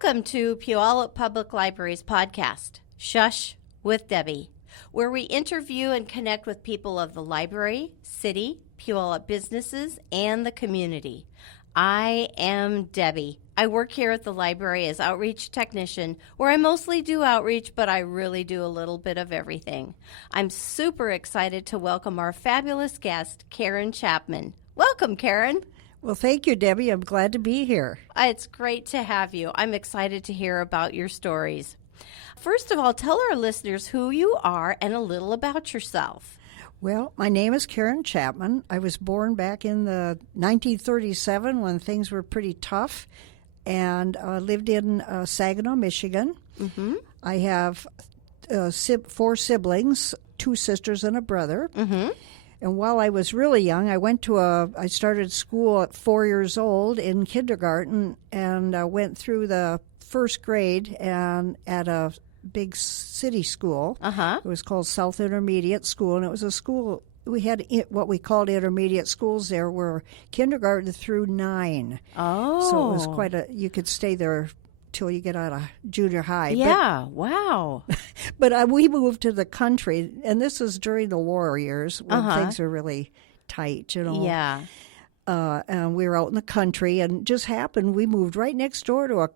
Welcome to Puyallup Public Library's podcast, Shush with Debi, where we interview and connect with people of the library, city, Puyallup businesses, and the community. I am Debi. I work here at the library as outreach technician, where I mostly do outreach, but I really do a little bit of everything. I'm super excited to welcome our fabulous guest, Karen Chapman. Welcome, Karen. Well, thank you, Debbie. I'm glad to be here. It's great to have you. I'm excited to hear about your stories. First of all, tell our listeners who you are and a little about yourself. Well, my name is Karen Chapman. I was born back in the 1937 when things were pretty tough, and lived in Saginaw, Michigan. Mm-hmm. I have 4 siblings, 2 sisters and a brother. Mm-hmm. And while I was really young, I started school at 4 years old in kindergarten, and went through the first grade and at a big city school. Uh-huh. It was called South Intermediate School, and it was a school, we had what we called intermediate schools there, were kindergarten through 9. Oh. So it was you could stay there till you get out of junior high. Yeah, wow. But we moved to the country, and this was during the war years when things were really tight, you know. Yeah. And we were out in the country, and just happened we moved right next door to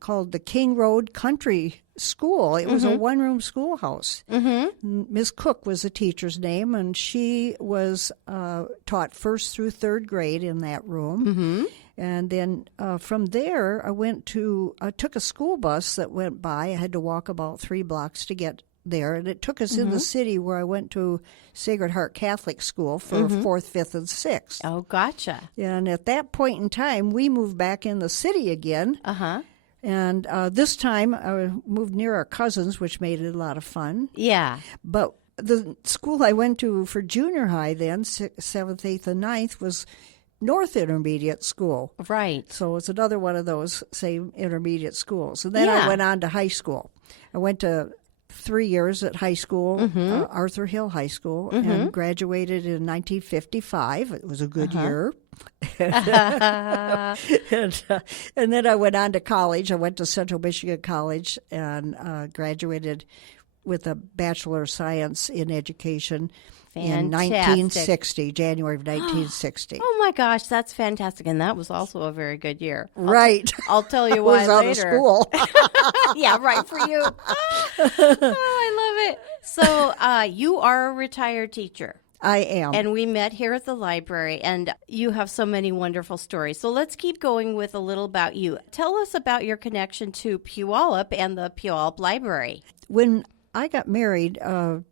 called the King Road Country School. It was a one-room schoolhouse. Mm-hmm. Miss Cook was the teacher's name, and she was taught 1st through 3rd grade in that room. Mm-hmm. And then from there, I took a school bus that went by. I had to walk about 3 blocks to get there, and it took us in the city where I went to Sacred Heart Catholic School for 4th, 5th, and 6th. Oh, gotcha. And at that point in time, we moved back in the city again. Uh-huh. And this time, I moved near our cousins, which made it a lot of fun. Yeah. But the school I went to for junior high then, 7th, 8th, and 9th, was North Intermediate School. Right. So it's another one of those same intermediate schools. And then I went on to high school. I went to 3 years at high school, Arthur Hill High School, and graduated in 1955. It was a good year. And then I went on to college. I went to Central Michigan College and graduated with a Bachelor of Science in Education. Fantastic. In 1960, January of 1960. Oh my gosh, that's fantastic. And that was also a very good year. Right. I'll tell you why I was later. out of school. Yeah, right for you. Oh, I love it. So you are a retired teacher. I am. And we met here at the library, and you have so many wonderful stories. So let's keep going with a little about you. Tell us about your connection to Puyallup and the Puyallup Library. When I got married on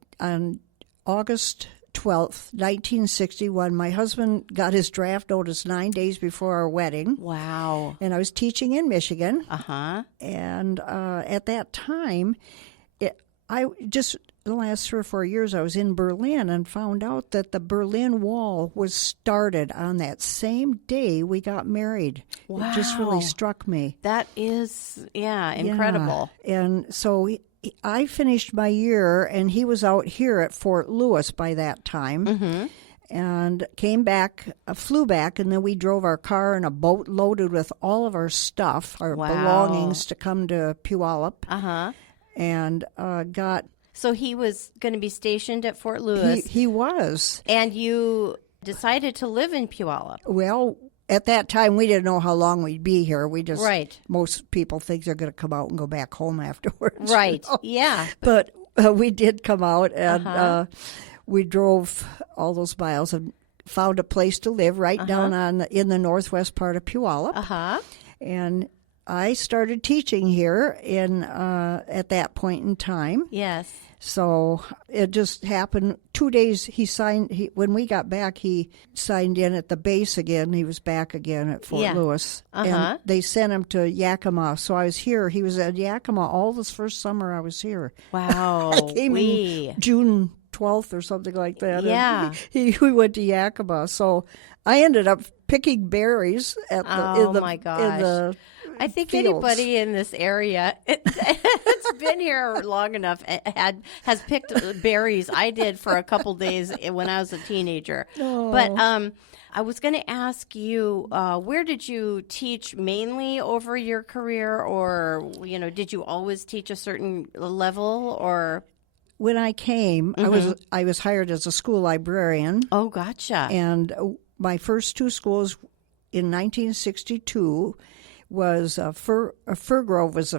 August 12th, 1961, my husband got his draft notice 9 days before our wedding. Wow. And I was teaching in Michigan. Uh-huh. And at that time, the last 3 or 4 years, I was in Berlin and found out that the Berlin Wall was started on that same day we got married. Wow. It just really struck me. That is, incredible. Yeah. And so I finished my year, and he was out here at Fort Lewis by that time, and came back, flew back, and then we drove our car in a boat loaded with all of our stuff, our belongings, to come to Puyallup, and got... So he was going to be stationed at Fort Lewis. He was. And you decided to live in Puyallup. Well, at that time, we didn't know how long we'd be here. We just, right. Most people think they're going to come out and go back home afterwards. Right, you know? Yeah. But we did come out, and we drove all those miles and found a place to live right down in the northwest part of Puyallup. And I started teaching here at that point in time. Yes. So it just happened. 2 days when we got back, he signed in at the base again. He was back again at Fort Lewis. And they sent him to Yakima. So I was here. He was at Yakima all this first summer I was here. Wow. I came in June 12th or something like that. Yeah. And we went to Yakima. So I ended up picking berries at the I think fields. anybody in this area that's been here long enough has picked berries. I did for a couple days when I was a teenager. Oh. But I was going to ask you, where did you teach mainly over your career, or did you always teach a certain level, or? When I came, I was hired as a school librarian. Oh, gotcha. And my first two schools in 1962 was Fir Grove was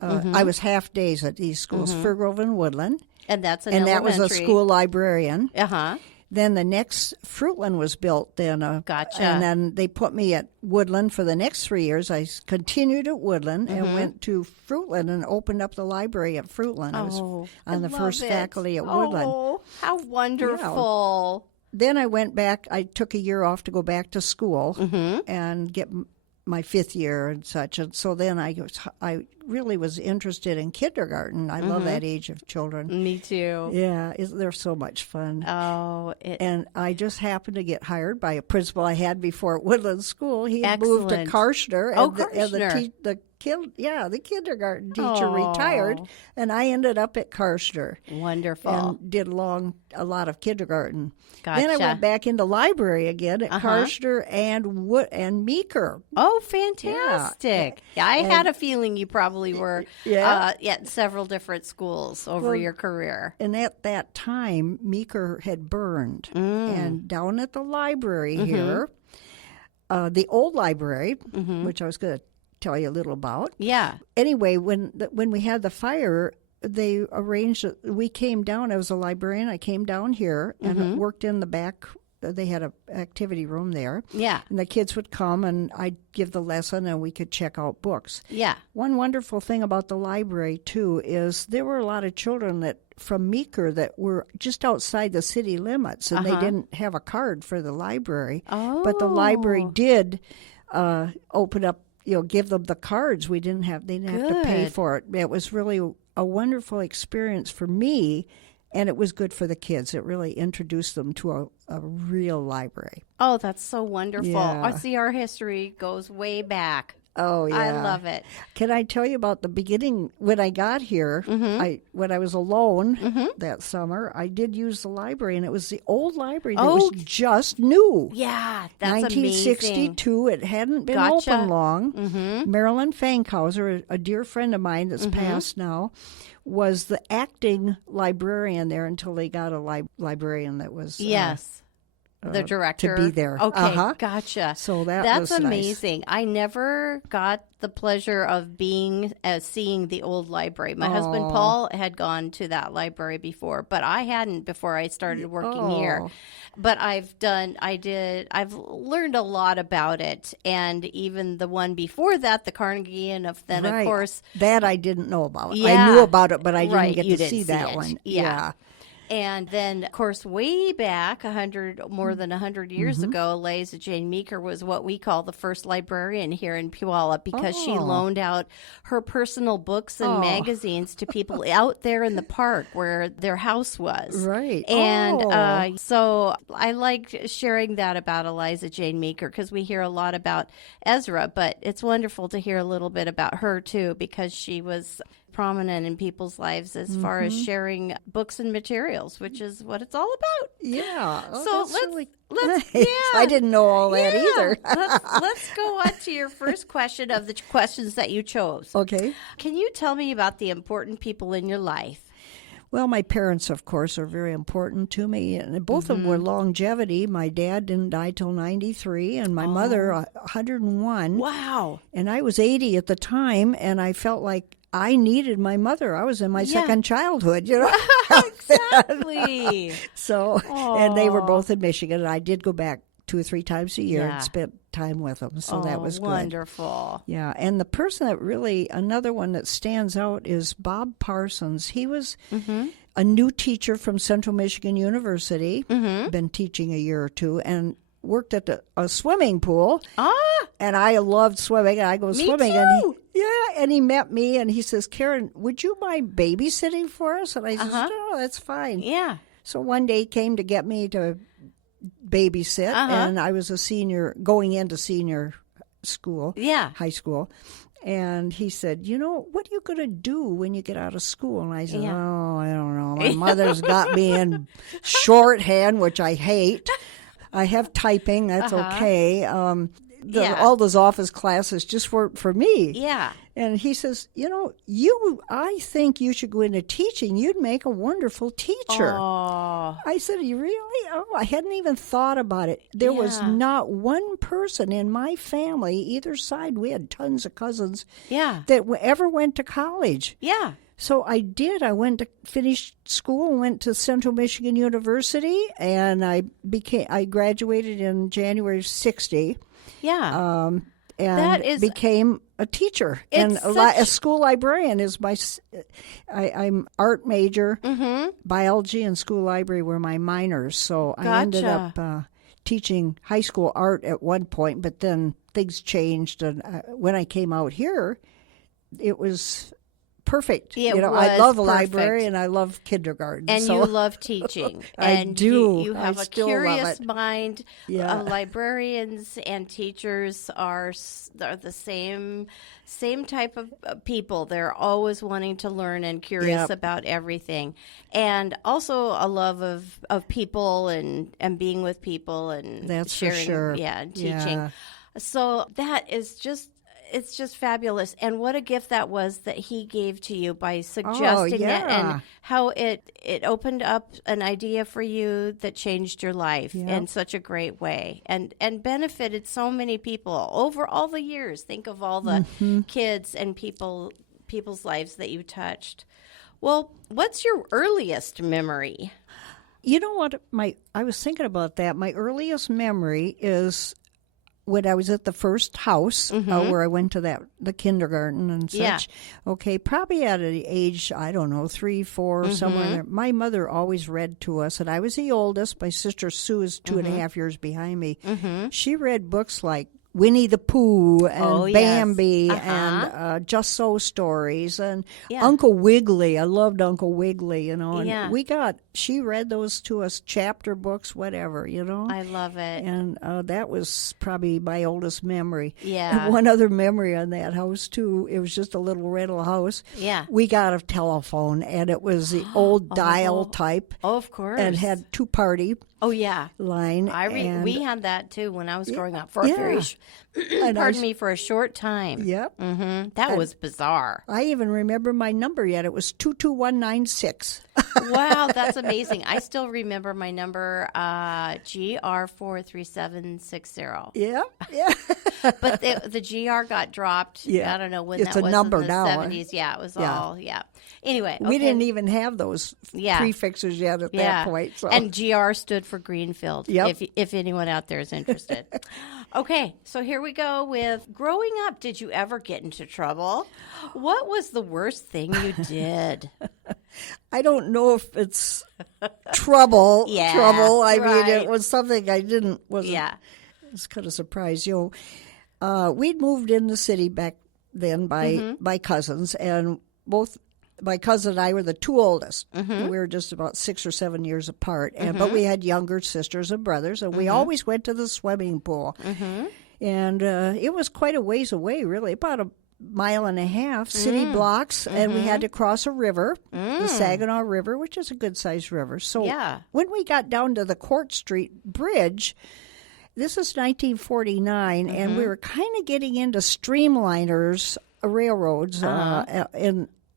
I was half days at these schools, Fir Grove and Woodland. And that's an and elementary. that was a school librarian. Uh-huh. Then the next Fruitland was built. Gotcha. And then they put me at Woodland for the next 3 years. I continued at Woodland and went to Fruitland and opened up the library at Fruitland. I was on the first faculty at Woodland. Oh, how wonderful. Yeah. Then I went back. I took a year off to go back to school and get my fifth year and such. And so then I really was interested in kindergarten. I love that age of children. Me too. Yeah, they're so much fun. Oh, and I just happened to get hired by a principal I had before at Woodland School. He had moved to Karshner. The kindergarten teacher retired, and I ended up at Karshner. Wonderful. And did a lot of kindergarten. Gotcha. Then I went back into library again at Karshner and Meeker. Oh, fantastic. Yeah, I had a feeling you probably were at several different schools over your career. And at that time, Meeker had burned. And down at the library here, the old library, which I was going to tell you a little about. Yeah. Anyway, when we had the fire, they arranged that we came down. I was a librarian. I came down here and worked in the back. They had an activity room there. Yeah. And the kids would come and I'd give the lesson and we could check out books. Yeah. One wonderful thing about the library, too, is there were a lot of children from Meeker that were just outside the city limits and they didn't have a card for the library. Oh. But the library did open up, give them the cards. They didn't have to pay for it. It was really a wonderful experience for me, and it was good for the kids. It really introduced them to a real library. Oh, that's so wonderful. Yeah. I see our history goes way back. Oh, yeah. I love it. Can I tell you about the beginning? When I got here, when I was alone that summer, I did use the library, and it was the old library that was just new. Yeah, that's 1962. amazing. It hadn't been open long. Marilyn Fankhauser, a dear friend of mine that's passed now, was the acting librarian there until they got a librarian that was... the director to be there. Okay, gotcha. So that's was amazing. Nice. I never got the pleasure of seeing the old library. My husband Paul had gone to that library before, but I hadn't before I started working here. But I've learned a lot about it, and even the one before that, the Carnegie, and of course that I didn't know about. Yeah, I knew about it, but I didn't get to see that it. one. Yeah. And then, of course, way back, more than 100 years ago, Eliza Jane Meeker was what we call the first librarian here in Puyallup because she loaned out her personal books and magazines to people out there in the park where their house was. Right. And so I liked sharing that about Eliza Jane Meeker because we hear a lot about Ezra, but it's wonderful to hear a little bit about her, too, because she was prominent in people's lives as far as sharing books and materials, which is what it's all about. Yeah. So let's nice. I didn't know all that either. let's go on to your first question of the questions that you chose. Okay. Can you tell me about the important people in your life? Well, my parents, of course, are very important to me, and both of them were longevity. My dad didn't die till 93, and my mother 101. Wow. And I was 80 at the time, and I felt like I needed my mother. I was in my second childhood, Exactly. So, and they were both in Michigan, and I did go back 2 or 3 times a year and spent time with them. So that was good. Wonderful. Yeah. And the person that another one that stands out is Bob Parsons. He was a new teacher from Central Michigan University, been teaching a year or two, and worked at a swimming pool. And I loved swimming, and I go swimming. Too. And he met me, and he says, "Karen, would you mind babysitting for us?" And I said, "No, that's fine." Yeah. So one day he came to get me to babysit, and I was a senior, going into senior school, high school. And he said, what are you going to do when you get out of school? And I said, Yeah. oh, I don't know. My mother's got me in shorthand, which I hate. I have typing. That's okay. All those office classes just weren't for me. Yeah. And he says, I think you should go into teaching. You'd make a wonderful teacher. Oh. I said, you really? Oh, I hadn't even thought about it. There was not one person in my family, either side. We had tons of cousins that ever went to college. Yeah. So I did. I went to finish school, went to Central Michigan University, and I graduated in January of '60. Yeah. And became a teacher. And a school librarian is I'm art major. Biology and school library were my minors. So I ended up teaching high school art at one point, but then things changed. And when I came out here, it was perfect. I love a library and I love kindergarten. And you love teaching. I do. You have a curious mind. Librarians and teachers are the same type of people. They're always wanting to learn and curious about everything. And also a love of people and being with people and that's sharing. For sure. Yeah, and teaching. Yeah. So that is it's just fabulous. And what a gift that was that he gave to you by suggesting it, and how it opened up an idea for you that changed your life in such a great way and benefited so many people over all the years. Think of all the kids and people's lives that you touched. Well, what's your earliest memory? You know what? I was thinking about that. My earliest memory is when I was at the first house where I went to the kindergarten and such. Yeah. Okay, probably at an age, I don't know, 3, 4, somewhere in there. My mother always read to us, and I was the oldest. My sister Sue is 2.5 years behind me. She read books like Winnie the Pooh and Bambi and Just So stories and Uncle Wiggily. I loved Uncle Wiggly, And she read those to us, chapter books, whatever, I love it. And that was probably my oldest memory. Yeah. And one other memory on that house, too, it was just a little rental house. Yeah. We got a telephone, and it was the old dial type. Oh, of course. And had two-party. Oh, yeah. Line. We had that, too, when I was growing up for a very for a short time. Yep. That was bizarre. I even remember my number yet. It was 22196. Wow, that's amazing. I still remember my number, GR43760. Yeah. But the GR got dropped. I don't know when it's that was number in the now. 70s. Yeah, it was all, Anyway. We didn't even have those prefixes yet at that point. So. And GR stood for Greenfield, if anyone out there is interested. Okay, so here we go with growing up. Did you ever get into trouble? What was the worst thing you did? I don't know if it's trouble. I mean, it was something I wasn't. I was kind of surprised. We'd moved in the city back then by cousins, and both my cousin and I were the two oldest. We were just about 6 or 7 years apart, but we had younger sisters and brothers, and we always went to the swimming pool. And it was quite a ways away, really, about 1.5 miles, city blocks, and we had to cross a river, the Saginaw River, which is a good-sized river. So when we got down to the Court Street Bridge, this is 1949, and we were kind of getting into streamliners, railroads,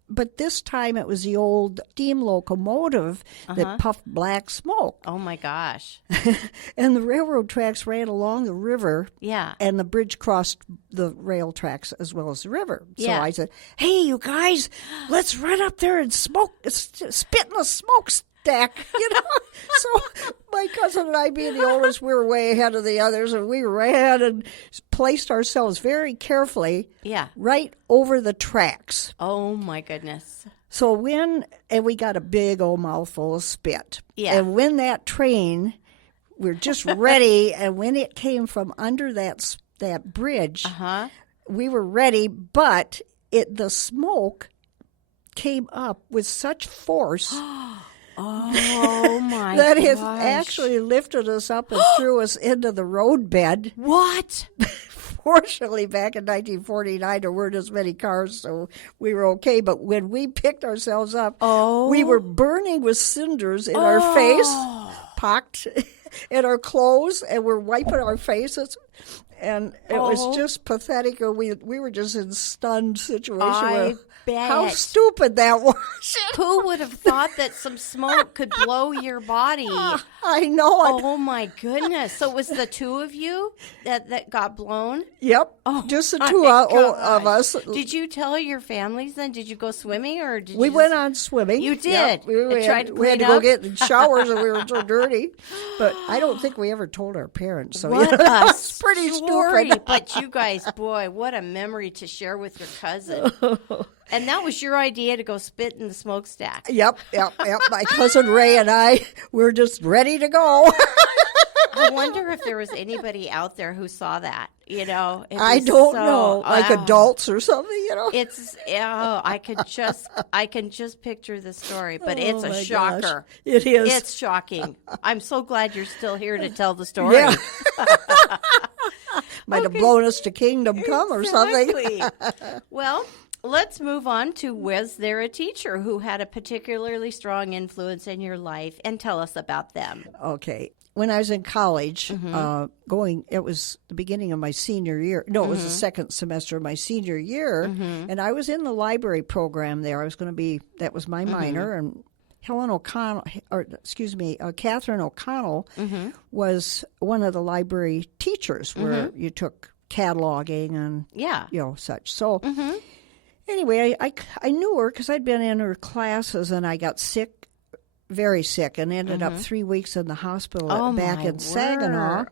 but this time it was the old steam locomotive that puffed black smoke. Oh, my gosh. And the railroad tracks ran along the river. Yeah. And the bridge crossed the rail tracks as well as the river. So I said, hey, you guys, let's run up there and spit in the smokestack. So my cousin and I, being the oldest, we were way ahead of the others, and we ran and placed ourselves very carefully right over the tracks. Oh, my goodness. So we got a big old mouthful of spit. Yeah. And when that train, we're just ready, and when it came from under that bridge, we were ready, but the smoke came up with such force Oh, my that gosh. it actually lifted us up and threw us into the roadbed. What? Fortunately, back in 1949, there weren't as many cars, so we were okay. But when we picked ourselves up, we were burning with cinders in our face, pocked in our clothes, and we're wiping our faces. And it was just pathetic. We were just in stunned situation. How stupid that was. Who would have thought that some smoke could blow your body? I know it. Oh, my goodness. So it was the two of you that got blown? Yep. Just the two of us. Did you tell your families then? Did you go swimming? Or did we went on swimming. You did? Yep. We had to go get in showers and we were so dirty. But I don't think we ever told our parents. So what it's pretty story. stupid. But you guys, boy, what a memory to share with your cousin. And that was your idea to go spit in the smokestack. Yep. My cousin Ray and I were just ready to go. I wonder if there was anybody out there who saw that. I don't know, like adults or something. It's I can just picture the story, but it's a shocker. Gosh. It is. It's shocking. I'm so glad you're still here to tell the story. Yeah. Might have blown us to kingdom come or something. Well, let's move on to, was there a teacher who had a particularly strong influence in your life, and tell us about them. Okay. When I was in college, it was the beginning of my senior year. No, it was the second semester of my senior year, and I was in the library program there. I was going to be, that was my minor, and Catherine O'Connell was one of the library teachers where you took cataloging and such. So anyway, I knew her because I'd been in her classes, and I got sick. Very sick, and ended up 3 weeks in the hospital back in Saginaw.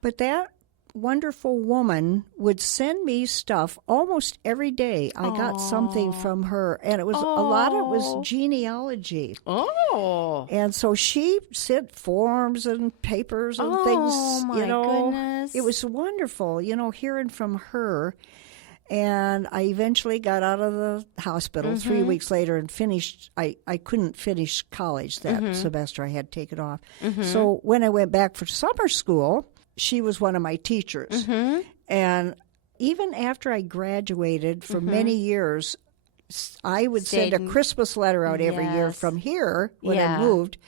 But that wonderful woman would send me stuff almost every day. I got something from her, and it was a lot of it was genealogy. And so she sent forms and papers and things. Oh my goodness! It was wonderful, hearing from her. And I eventually got out of the hospital 3 weeks later and finished. I couldn't finish college that semester. I had taken off. So when I went back for summer school, she was one of my teachers. And even after I graduated for many years, I would send a Christmas letter out every year from here when I moved.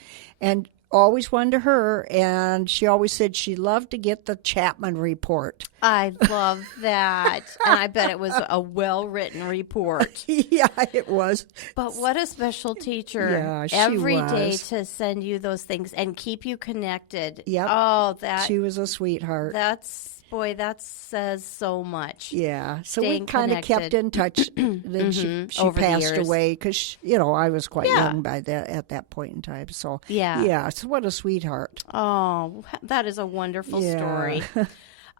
And always one to her, and she always said she loved to get the Chapman report. I love that. And I bet it was a well-written report. Yeah, it was. But what a special teacher. Yeah, she every was. day to send you those things and keep you connected. Yep. Oh, she was a sweetheart. That says so much. Yeah. So Staying we kind of kept in touch. Then she passed away because, I was quite young at that point in time. So, so what a sweetheart. Oh, that is a wonderful story.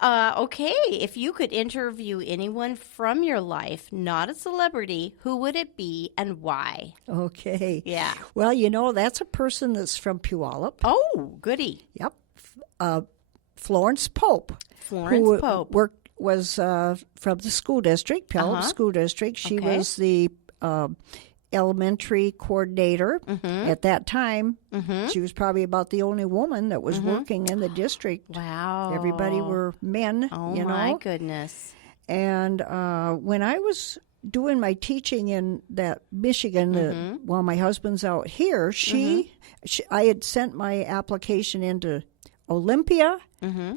Okay, if you could interview anyone from your life, not a celebrity, who would it be and why? Okay. Yeah. Well, that's a person that's from Puyallup. Oh, goody. Yep. Florence Pope. Florence Pope. Was from the school district, Puyallup School District. She was the elementary coordinator. At that time, she was probably about the only woman that was working in the district. Wow. Everybody were men, Oh, my goodness. And when I was doing my teaching in that Michigan, while my husband's out here, I had sent my application into Olympia,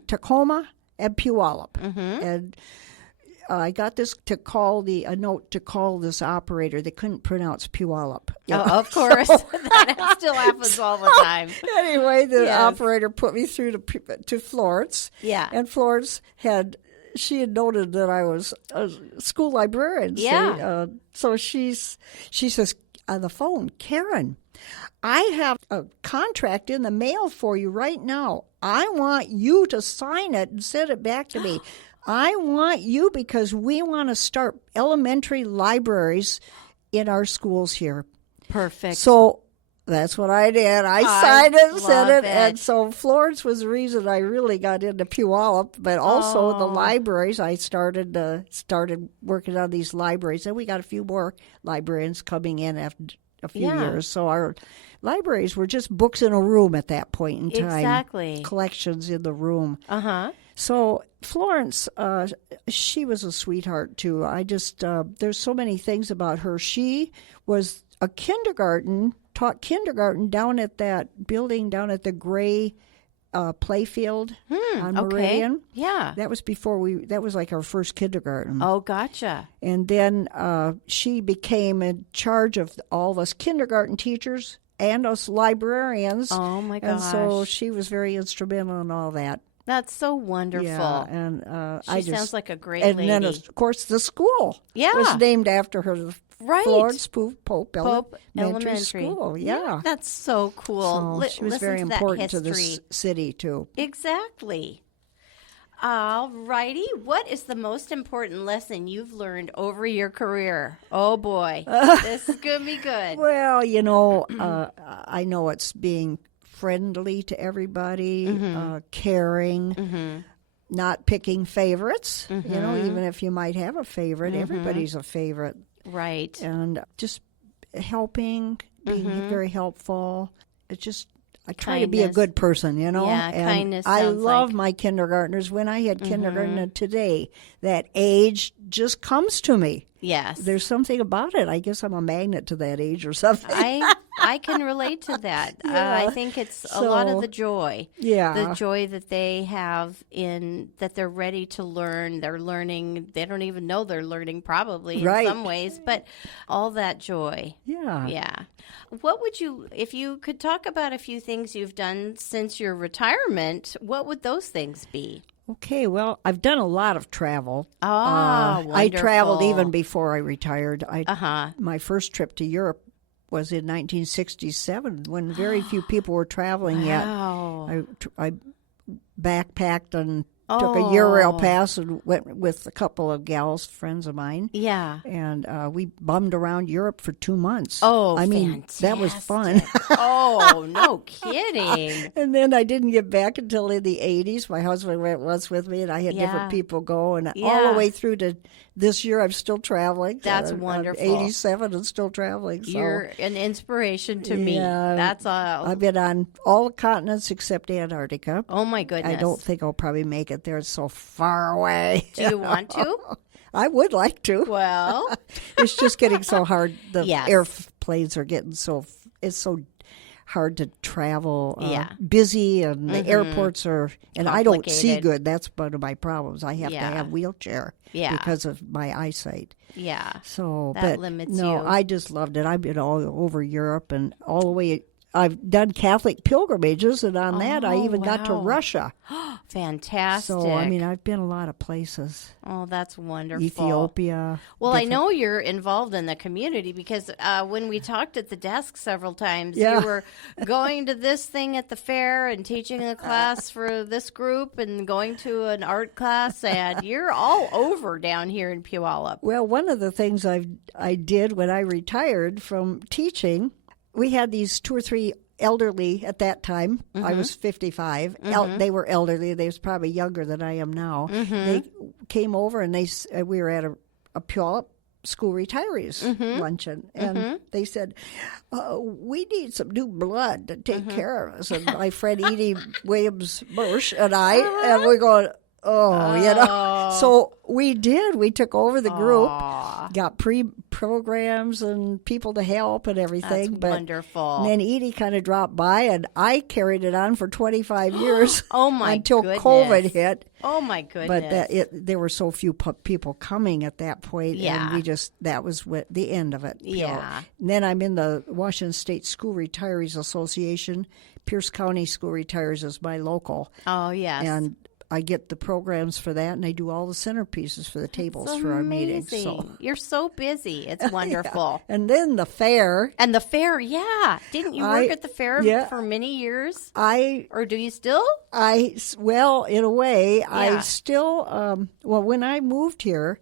Tacoma, and Puyallup. And I got this a note to call this operator. They couldn't pronounce Puyallup. Oh, of course. That still happens all the time. Anyway, the operator put me through to Florence. Yeah. And Florence she had noted that I was a school librarian. Yeah. So she says on the phone, Karen, I have a contract in the mail for you right now. I want you to sign it and send it back to me. I want you because we want to start elementary libraries in our schools here. Perfect. So that's what I did. I signed it and sent it. And so Florence was the reason I really got into Puyallup, but also the libraries. I started working on these libraries, and we got a few more librarians coming in after a few years. So our libraries were just books in a room at that point in time. Exactly. Collections in the room. So Florence, she was a sweetheart too. I just there's so many things about her. She was a taught kindergarten down at that building down at the Gray playfield on Meridian. Yeah. That was that was like our first kindergarten. Oh, gotcha. And then she became in charge of all of us kindergarten teachers and us librarians. Oh, my gosh. And so she was very instrumental in all that. That's so wonderful. Yeah, and she sounds like a great and lady. then, of course, the school was named after her. Right. Florence Pope Elementary Elementary School. Yeah. That's so cool. So she was very important to this city, too. Exactly. All righty. What is the most important lesson you've learned over your career? Oh, boy. This is going to be good. Well, I know it's being friendly to everybody, caring, not picking favorites. Even if you might have a favorite, everybody's a favorite. Right. And just helping, being very helpful. It's just, I try to be a good person, Yeah, and kindness. I love my kindergartners. When I had kindergarten today, that age just comes to me. Yes. There's something about it. I guess I'm a magnet to that age or something. I can relate to that. Yeah. I think it's a lot of the joy. Yeah. The joy that they have in that they're ready to learn. They're learning. They don't even know they're learning probably in some ways, but all that joy. Yeah. Yeah. What would you, if you could talk about a few things you've done since your retirement, what would those things be? Okay, well, I've done a lot of travel. Wonderful. I traveled even before I retired. My first trip to Europe was in 1967 when very few people were traveling yet. I backpacked and took a Eurail pass and went with a couple of gals, friends of mine. Yeah. And we bummed around Europe for 2 months. Oh, I mean, that was fun. Oh, no kidding. And then I didn't get back until in the 80s. My husband was with me, and I had different people go. And all the way through to this year, I'm still traveling. That's wonderful. I'm 87 and still traveling. So. You're an inspiration to me. That's all. I've been on all the continents except Antarctica. Oh, my goodness. I don't think I'll probably make it there. It's so far away. Do you want to? I would like to. Well. It's just getting so hard. The airplanes are getting it's so hard to travel. Busy, and the airports are, and I don't see good. That's one of my problems. I have to have wheelchair because of my eyesight. Yeah. So that limits you. No, I just loved it. I've been all over Europe and all the way. I've done Catholic pilgrimages, and on that I even got to Russia. Fantastic. So, I mean, I've been a lot of places. Oh, that's wonderful. Ethiopia. Well, I know you're involved in the community because when we talked at the desk several times, you were going to this thing at the fair and teaching a class for this group and going to an art class, and you're all over down here in Puyallup. Well, one of the things I did when I retired from teaching, we had these 2 or 3 elderly at that time. I was 55. They were elderly. They was probably younger than I am now. They came over and we were at a Puyallup school retirees luncheon, and they said, "We need some new blood to take care of us." And my friend Edie Williams Bush and and we're going, So we did. We took over the group, got programs and people to help and everything. That's wonderful. And then Edie kind of dropped by, and I carried it on for 25 years. Oh my until goodness. COVID hit. Oh my goodness! But there were so few people coming at that point, and that was the end of it. Yeah. And then I'm in the Washington State School Retirees Association. Pierce County School Retirees is my local. Oh yes. And I get the programs for that, and I do all the centerpieces for the tables for our meetings. So. You're so busy. It's wonderful. And then the fair. And the fair, didn't you work at the fair for many years? Or do you still? Well, in a way, I still, when I moved here,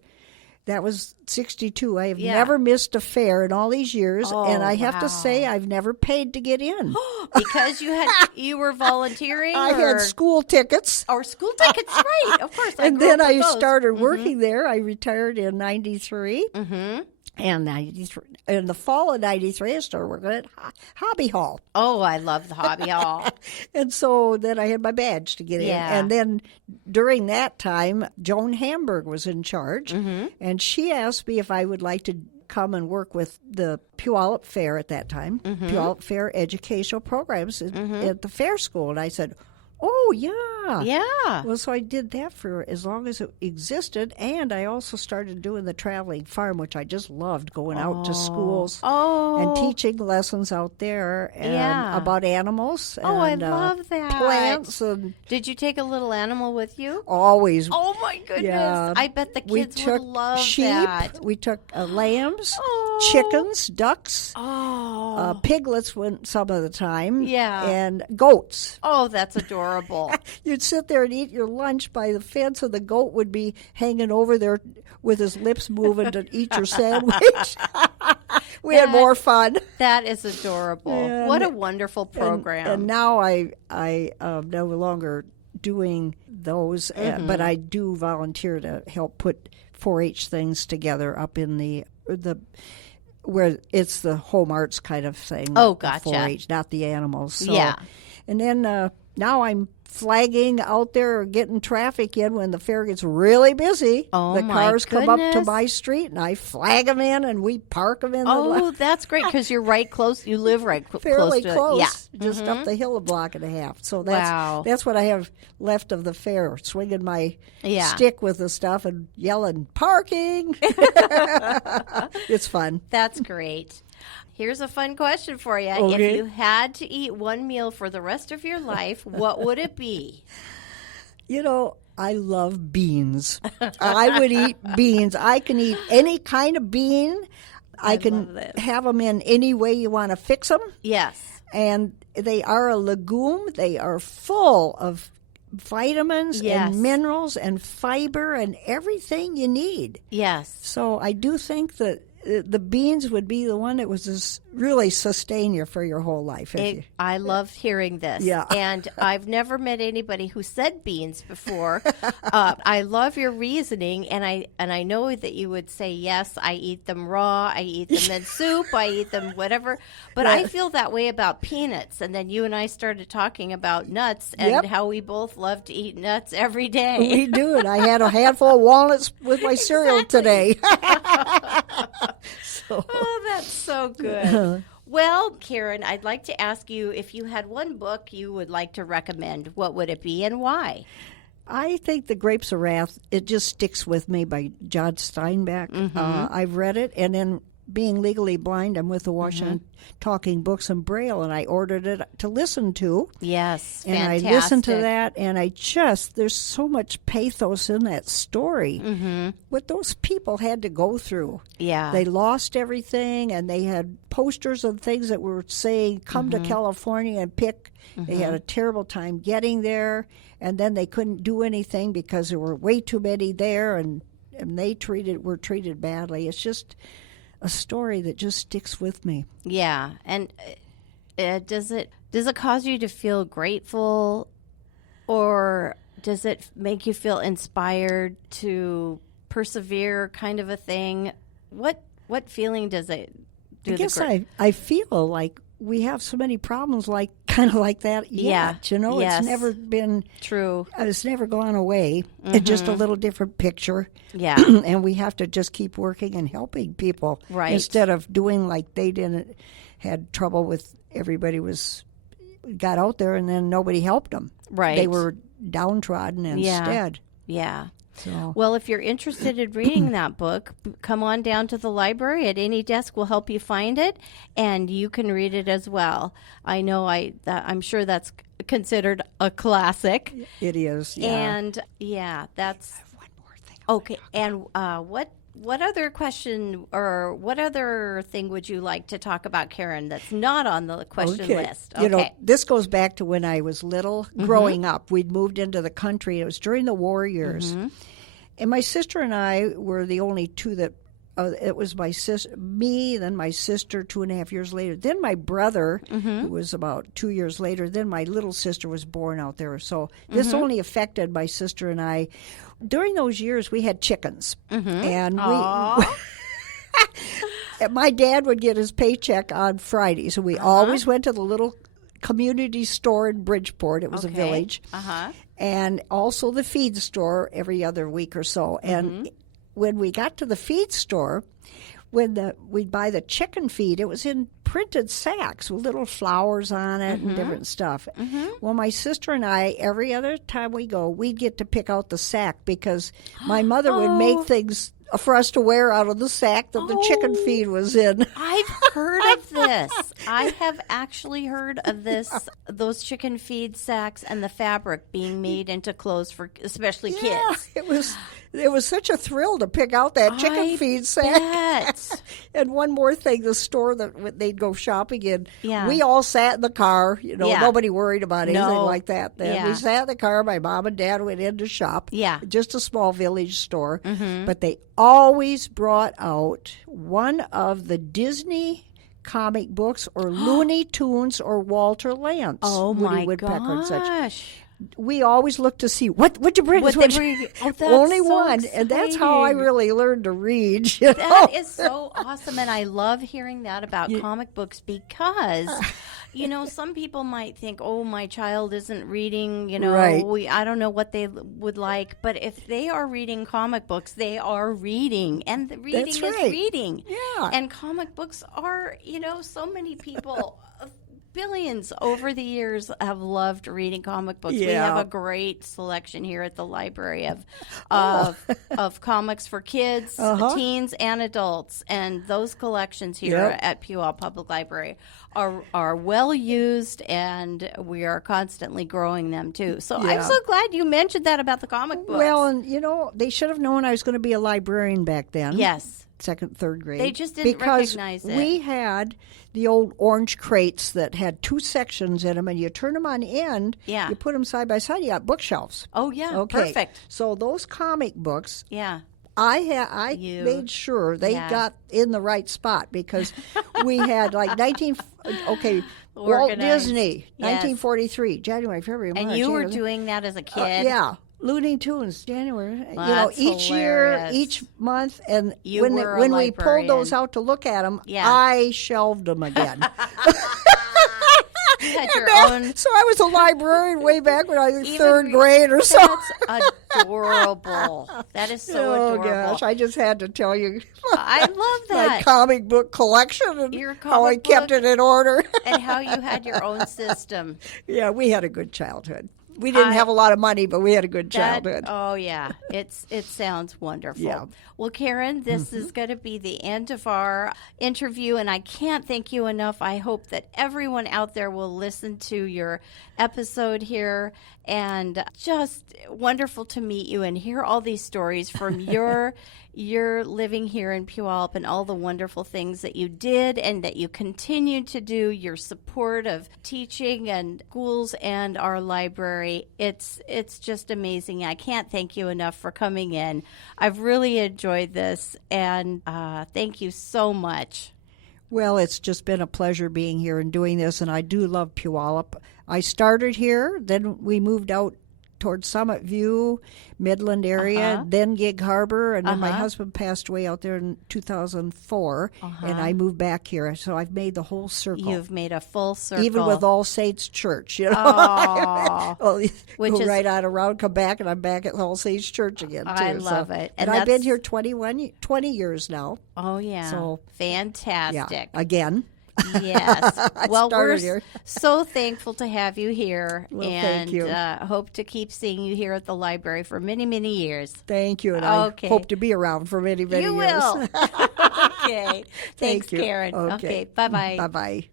that was 62. I have never missed a fair in all these years, and I have to say I've never paid to get in. Because you were volunteering? I had school tickets. Or school tickets, right, of course. And then I started working there. I retired in 93. And in the fall of 93, I started working at Hobby Hall. Oh, I love the Hobby Hall. And so then I had my badge to get in. And then during that time, Joan Hamburg was in charge. And she asked me if I would like to come and work with the Puyallup Fair at that time, Puyallup Fair Educational Programs at the Fair School. And I said, oh, yeah. Yeah. Well, so I did that for as long as it existed, and I also started doing the traveling farm, which I just loved, going out to schools and teaching lessons out there and about animals and I love that. plants. And did you take a little animal with you? Always. Oh, my goodness. Yeah. I bet the kids would love sheep, that. we took lambs, chickens, ducks, piglets some of the time, and goats. Oh, that's adorable. You'd sit there and eat your lunch by the fence, and the goat would be hanging over there with his lips moving to eat your sandwich. We had more fun. That is adorable. And, what a wonderful program. And now I am no longer doing those, but I do volunteer to help put 4-H things together up in the where it's the home arts kind of thing. Oh, gotcha. 4-H, not the animals. So, yeah. And then now I'm flagging out there or getting traffic in when the fair gets really busy. Oh, the my cars come up to goodness. my street, and I flag them in, and we park them in. Oh, that's great because you're right close. You live right fairly close to close, it. Yeah. just up the hill a block and a half. So Wow. that's what I have left of the fair, swinging my Yeah. stick with the stuff and yelling, parking. It's fun. That's great. Here's a fun question for you. Okay. If you had to eat one meal for the rest of your life, what would it be? You know, I love beans. I would eat beans. I can eat any kind of bean. I can have them in any way you want to fix them. Yes. And they are a legume. They are full of vitamins and minerals and fiber and everything you need. Yes. So I do think that the beans would be the one that was just really sustain you for your whole life. I love hearing this. Yeah. And I've never met anybody who said beans before. I love your reasoning, and I know that you would say, yes, I eat them raw, I eat them in soup, I eat them whatever. But I feel that way about peanuts. And then you and I started talking about nuts and how we both love to eat nuts every day. We do, and I had a handful of walnuts with my cereal today. Oh, that's so good. Well, Karen, I'd like to ask you if you had one book you would like to recommend, what would it be and why? I think The Grapes of Wrath, it just sticks with me, by John Steinbeck. I've read it, and then being legally blind, I'm with the Washington Talking Books and Braille, and I ordered it to listen to. Yes, and fantastic. I listened to that, and there's so much pathos in that story. What those people had to go through. Yeah. They lost everything, and they had posters and things that were saying, come to California and pick. They had a terrible time getting there, and then they couldn't do anything because there were way too many there, and they were treated badly. It's just a story that just sticks with me. Yeah. And does it cause you to feel grateful, or does it make you feel inspired to persevere, kind of a thing? What feeling does it do? I guess I feel like we have so many problems kind of like that yet. You know, it's never been true. It's never gone away. It's just a little different picture. Yeah. And we have to just keep working and helping people. Right. Instead of doing like they had trouble with, everybody got out there and then nobody helped them. Right. They were downtrodden instead. Yeah. So. Well, if you're interested in reading that book, come on down to the library. At any desk, we'll help you find it, and you can read it as well. I know I'm sure that's considered a classic. It is, yeah. And, that's... I have one more thing. Okay, and what other question or what other thing would you like to talk about, Karen, that's not on the question list? Okay. You know, this goes back to when I was little, growing up. We'd moved into the country. It was during the war years. And my sister and I were the only two that, it was my sister, me, then my sister 2.5 years later. Then my brother, who was about 2 years later. Then my little sister was born out there. So this only affected my sister and I. During those years, we had chickens. And My dad would get his paycheck on Fridays, and we always went to the little community store in Bridgeport. It was a village. And also the feed store every other week or so. And when we got to the feed store, when we'd buy the chicken feed, it was in printed sacks with little flowers on it and different stuff. Well, my sister and I, every other time we go, we'd get to pick out the sack because my mother would make things for us to wear out of the sack that the chicken feed was in. I've heard of this. I have actually heard of this, those chicken feed sacks and the fabric being made into clothes for especially kids. It was such a thrill to pick out that chicken feed sack. And one more thing, the store that they'd go shopping in, we all sat in the car. Nobody worried about anything like that then. We sat in the car. My mom and dad went in to shop. Just a small village store. But they always brought out one of the Disney comic books or Looney Tunes or Walter Lantz. Oh, my Woodpecker and such. gosh. We always look to see what'd you bring? Only one, exciting. And that's how I really learned to read. That is so awesome, and I love hearing that about comic books because, some people might think, "Oh, my child isn't reading." I don't know what they would like, but if they are reading comic books, they are reading, and the reading is reading. Yeah, and comic books are, so many people. Billions over the years have loved reading comic books. We have a great selection here at the library of comics for kids, teens, and adults. And those collections here at Puyallup Public Library are well used, and we are constantly growing them too. So I'm so glad you mentioned that about the comic books. Well, and they should have known I was going to be a librarian back then. Yes. Second, third grade. They just didn't recognize it. We had the old orange crates that had two sections in them, and you turn them on end. Yeah. You put them side by side. You got bookshelves. Oh yeah. Okay. Perfect. So those comic books. Yeah. I made sure they got in the right spot because we had like Walt Disney, 1943, January, February, March. And you were doing that as a kid? Yeah. Looney Tunes, January. That's each hilarious. year, each month, and You when were a we pulled librarian. those out to look at them, I shelved them again. You had your own. So I was a librarian way back when I was third grade or so. That's adorable. That is so adorable. Oh gosh, I just had to tell you. I love that. My comic book collection and Your how I comic kept book. it in order. And how you had your own system. Yeah, we had a good childhood. We didn't have a lot of money, but we had a good childhood. Oh yeah, it sounds wonderful. Yeah. Well, Karen, this is going to be the end of our interview, and I can't thank you enough. I hope that everyone out there will listen to your episode here, and just wonderful to meet you and hear all these stories from your living here in Puyallup and all the wonderful things that you did and that you continue to do, your support of teaching and schools and our library. It's just amazing. I can't thank you enough for coming in. I've really enjoyed this, and thank you so much. Well, it's just been a pleasure being here and doing this, and I do love Puyallup. I started here, then we moved out towards Summit View, Midland area, then Gig Harbor, and then my husband passed away out there in 2004, and I moved back here. So I've made the whole circle. You've made a full circle. Even with All Saints Church, Oh, go right on around, come back, and I'm back at All Saints Church again, too. I love it. And I've been here 20 years now. Oh, yeah. So, fantastic. Yeah, again. Yes. Well, we're here. so thankful to have you here, Well, and thank you. Hope to keep seeing you here at the library for many, many years. Thank you, and Okay. I hope to be around for many, many You years. will. Okay. Thanks, you. Karen. Okay. Bye-bye. Bye-bye.